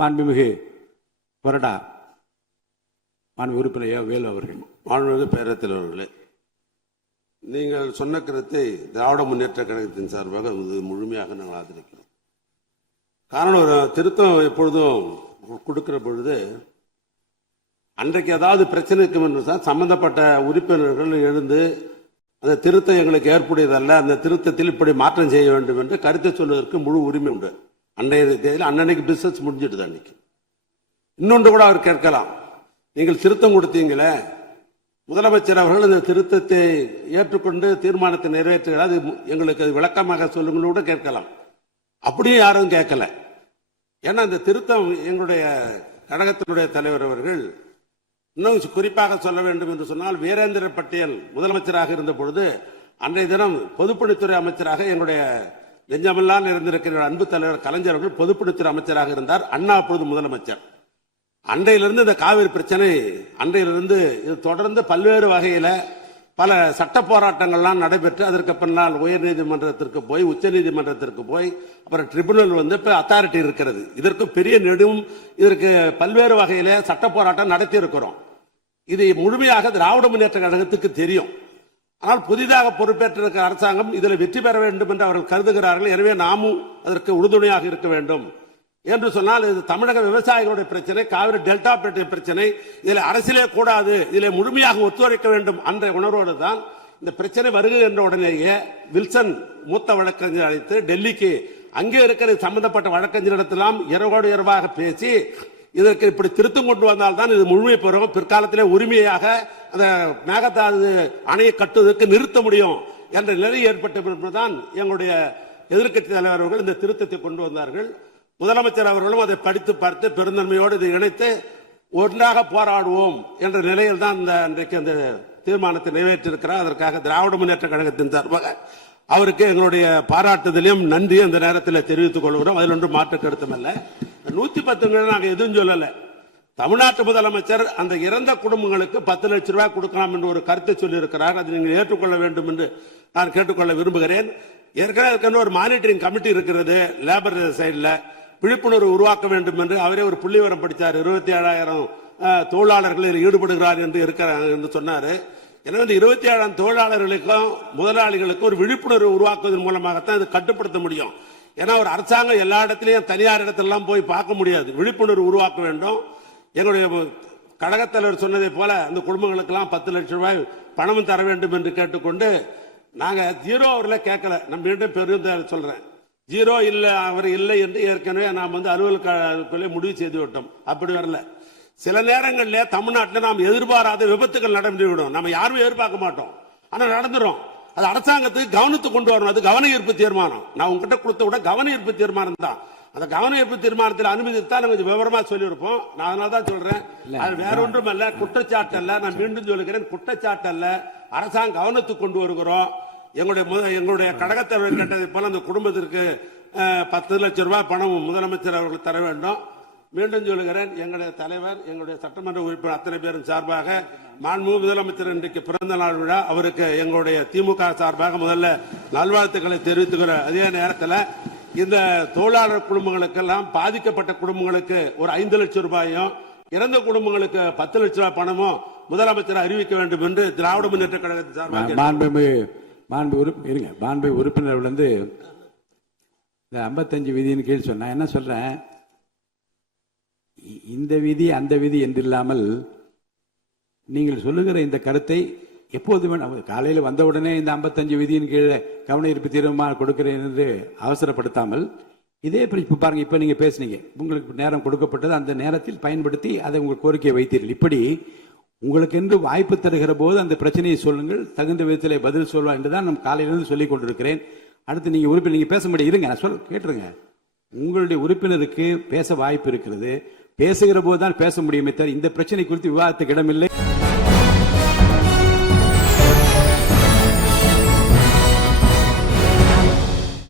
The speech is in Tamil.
மாண்புமிகு கொறடா மாண்பு உறுப்பினர் வேலு அவர்கள். மாண்புமிகு பேரவைத் தலைவர்களே, நீங்கள் சொன்ன கருத்தை திராவிட முன்னேற்ற கழகத்தின் சார்பாக முழுமையாக நாங்கள் ஆதரிக்கிறோம். காரணம், ஒரு திருத்தம் எப்பொழுதும் கொடுக்கிற பொழுது அன்றைக்கு ஏதாவது பிரச்சனை இருக்கும் என்று சம்பந்தப்பட்ட உறுப்பினர்கள் எழுந்து அந்த திருத்தம் எங்களுக்கு ஏற்புடையதல்ல, அந்த திருத்தத்தில் இப்படி மாற்றம் செய்ய வேண்டும் என்று கருத்தை சொல்வதற்கு முழு உரிமை உண்டு. அன்றைய தேதியில் அன்னைக்கு பிசினஸ் முடிஞ்சிடுது. அன்னைக்கு இன்னொன்று கூட அவர் கேட்கலாம், நீங்கள் திருத்தம் கொடுத்தீங்களே, முதலமைச்சர் அவர்கள் இந்த திருத்தத்தை ஏற்றுக்கொண்டு தீர்மானத்தை நிறைவேற்றுகிறார், அது எங்களுக்கு விளக்கமாக சொல்லுங்கள் கூட கேட்கலாம். அப்படியும் யாரும் கேட்கல. ஏன்னா இந்த திருத்தம் எங்களுடைய கழகத்தினுடைய தலைவர் அவர்கள், இன்னும் குறிப்பாக சொல்ல வேண்டும் என்று சொன்னால், வீரேந்திர பட்டேல் முதலமைச்சராக இருந்த பொழுது அன்றைய தினம் பொதுப்பணித்துறை அமைச்சராக எங்களுடைய நெஞ்சமெல்லாம் இருந்திருக்கிற அன்பு தலைவர் கலைஞர் அவர்கள் பொதுப்பணித்துறை அமைச்சராக இருந்தார். அண்ணா அப்பொழுது முதலமைச்சர். அன்றையிலிருந்து இந்த காவிரி பிரச்சனை அன்றையிலிருந்து இது தொடர்ந்து பல்வேறு வகையில பல சட்ட போராட்டங்கள்லாம் நடைபெற்று அதற்கு பின்னால் உயர் நீதிமன்றத்திற்கு போய் உச்ச நீதிமன்றத்திற்கு போய் அப்புறம் ட்ரிபுனல் வந்து இப்ப அத்தாரிட்டி இருக்கிறது. இதற்கு பெரிய நெடும் இதற்கு பல்வேறு வகையில சட்ட போராட்டம் நடத்தி இருக்கிறோம். இது முழுமையாக திராவிட முன்னேற்ற கழகத்துக்கு தெரியும். ஆனால் புதிதாக பொறுப்பேற்றிருக்கிற அரசாங்கம் இதில் வெற்றி பெற வேண்டும் என்று அவர்கள் கருதுகிறார்கள். எனவே நாமும் அதற்கு உறுதுணையாக இருக்க வேண்டும் என்று சொன்னால், இது தமிழக விவசாயிகளுடைய பிரச்சனை, காவிரி டெல்டா பிரச்சனை, இதில் அரசியலே கூடாது, இதில் முழுமையாக ஒத்துழைக்க வேண்டும் என்ற உணர்வோடு தான் இந்த பிரச்சனை வருகிறது என்ற உடனேயே வில்சன் மூத்த வழக்கறிஞர் அழைத்து டெல்லிக்கு அங்கே இருக்கிற சம்பந்தப்பட்ட வழக்கறிஞரிடத்தெல்லாம் இரவோடு இரவாக பேசி இதற்கு இப்படி திருத்தம் கொண்டு வந்தால்தான் இது முழுமை பெறும், பிற்காலத்திலே உரிமையாக அந்த மேகதாது அணையை கட்டுவதற்கு நிறுத்த முடியும் என்ற நிலை ஏற்பட்ட பிறகுதான் எங்களுடைய எதிர்க்கட்சி தலைவர் அவர்கள் இந்த திருத்தத்தை கொண்டு வந்தார்கள். முதலமைச்சர் அவர்களும் அதை படித்து பார்த்து பெருந்தன்மையோடு இதை இணைத்து ஒன்றாக போராடுவோம் என்ற நிலையில் தான் இன்றைக்கு அந்த தீர்மானத்தை நிறைவேற்றிருக்கிறார். அதற்காக திராவிட முன்னேற்ற கழகத்தின் சார்பாக அவருக்கு எங்களுடைய பாராட்டுதலையும் நன்றி அந்த நேரத்தில் தெரிவித்துக் கொள்கிறோம். அதில் ஒன்றும் மாற்று கருத்தும் அல்ல. 110 நாங்கள் எதுவும் சொல்லல. தமிழ்நாட்டு முதலமைச்சர் அந்த இறந்த குடும்பங்களுக்கு 10 லட்சம் ரூபாய் கொடுக்கலாம் என்று ஒரு கருத்தை சொல்லி இருக்கிறார். அதை நீங்கள் ஏற்றுக்கொள்ள வேண்டும் என்று நான் கேட்டுக்கொள்ள விரும்புகிறேன். ஏற்கனவே ஒரு மானிட்டரிங் கமிட்டி இருக்கிறது லேபர் சைடில், விழிப்புணர்வு உருவாக்க வேண்டும் என்று அவரே ஒரு புள்ளிவிவரம் படித்தார். 27,000 தொழிலாளர்கள் ஈடுபடுகிறார் என்று இருக்கிறார் என்று சொன்னார். எனவே இந்த 27,000 தொழிலாளர்களுக்கும் முதலாளிகளுக்கும் ஒரு விழிப்புணர்வு உருவாக்குவதன் மூலமாகத்தான் இது கட்டுப்படுத்த முடியும். ஏன்னா ஒரு அரசாங்கம் எல்லா இடத்திலையும் தனியார் இடத்திலாம் போய் பார்க்க முடியாது. விழிப்புணர்வு உருவாக்க வேண்டும். எங்களுடைய கழகத் தலைவர் சொன்னதை போல அந்த குடும்பங்களுக்கெல்லாம் 10 லட்சம் ரூபாய் பணமும் தர வேண்டும் என்று கேட்டுக்கொண்டு, நாங்க ஜீரோ அவரில் கேட்கல. நம்ம மீண்டும் பெரும் சொல்றேன், ஜீரோ இல்லை அவர் இல்லை என்று ஏற்கனவே நாம் அலுவலக முடிவு செய்து விட்டோம். அப்படி வரல. சில நேரங்களில் தமிழ்நாட்டில் நாம் எதிர்பாராத விபத்துகள் நடந்துவிடும். நம்ம யாரும் எதிர்பார்க்க மாட்டோம், ஆனா நடந்துரும். அது அரசாங்கத்துக்கு கவனத்துக்கு கொண்டு வரணும். அது கவன ஈர்ப்பு தீர்மானம். நான் உங்ககிட்ட கொடுத்த விட கவன ஈர்ப்பு தீர்மானம் தான். அந்த கவன ஈர்ப்பு தீர்மானத்தில் அனுமதித்தான் நாங்கள் விவரமா சொல்லியிருப்போம். நான் அதனால தான் சொல்றேன், அது வேற ஒன்றும் அல்ல, குற்றச்சாட்டு அல்ல. நான் மீண்டும் சொல்லுகிறேன், குற்றச்சாட்டு அல்ல. அரசாங்கம் கவனத்துக்கு கொண்டு வருகிறோம். எங்களுடைய கழகத்தலைவர் கேட்டதை போல அந்த குடும்பத்திற்கு 10 லட்சம் ரூபாய் பணம் முதலமைச்சர் அவர்கள் தர வேண்டும். மீண்டும் சொல்லுகிறேன், எங்களுடைய தலைவர், எங்களுடைய சட்டமன்ற உறுப்பினர் அத்தனை பேரும் சார்பாக மாண்புமிகு முதலமைச்சர் இன்றைக்கு பிறந்த நாள் விழா, அவருக்கு எங்களுடைய திமுக சார்பாக முதல்ல நல்வாழ்த்துக்களை தெரிவித்துக்கிற அதே நேரத்தில் இந்த தொழிலாளர் குடும்பங்களுக்கெல்லாம் பாதிக்கப்பட்ட குடும்பங்களுக்கு ஒரு 5 லட்சம் ரூபாயும், இறந்த குடும்பங்களுக்கு 10 லட்சம் ரூபாய் பணமும் முதலமைச்சர் அறிவிக்க வேண்டும் என்று திராவிட முன்னேற்ற கழகத்தின் சார்பாக மாண்பு உறுப்பினர் வந்து இந்த 55 விதியின் கீழ் சொன்ன என்ன சொல்றேன், இந்த விதி அந்த விதி என்றில்லாமல் நீங்கள் சொல்லுகிற இந்த கருத்தை எப்போதுமே காலையில் வந்தவுடனே இந்த 55 விதியின் கீழே கவன ஈர்ப்பு தீர்மானம் கொடுக்கிறேன் என்று அவசரப்படுத்தாமல், இதே பாருங்க, இப்ப நீங்க பேசுனீங்க, உங்களுக்கு நேரம் கொடுக்கப்பட்டது, அந்த நேரத்தில் பயன்படுத்தி அதை உங்கள் கோரிக்கையை வைத்தீர்கள். இப்படி உங்களுக்கு என்று வாய்ப்பு தருகிற போது அந்த பிரச்சனையை சொல்லுங்கள், தகுந்த விதத்தில் பதில் சொல்வா என்றுதான் நான் காலையிலிருந்து சொல்லிக் கொண்டிருக்கிறேன். அடுத்து நீங்க உறுப்பினர் நீங்க பேச முடியும், இருங்க நான் கேட்டுருங்க. உங்களுடைய உறுப்பினருக்கு பேச வாய்ப்பு இருக்கிறது, பேசுகிற போதுதான் பேச முடியுமே தவிர இந்த பிரச்சனை குறித்து விவாதத்துக்கு இடமில்லை.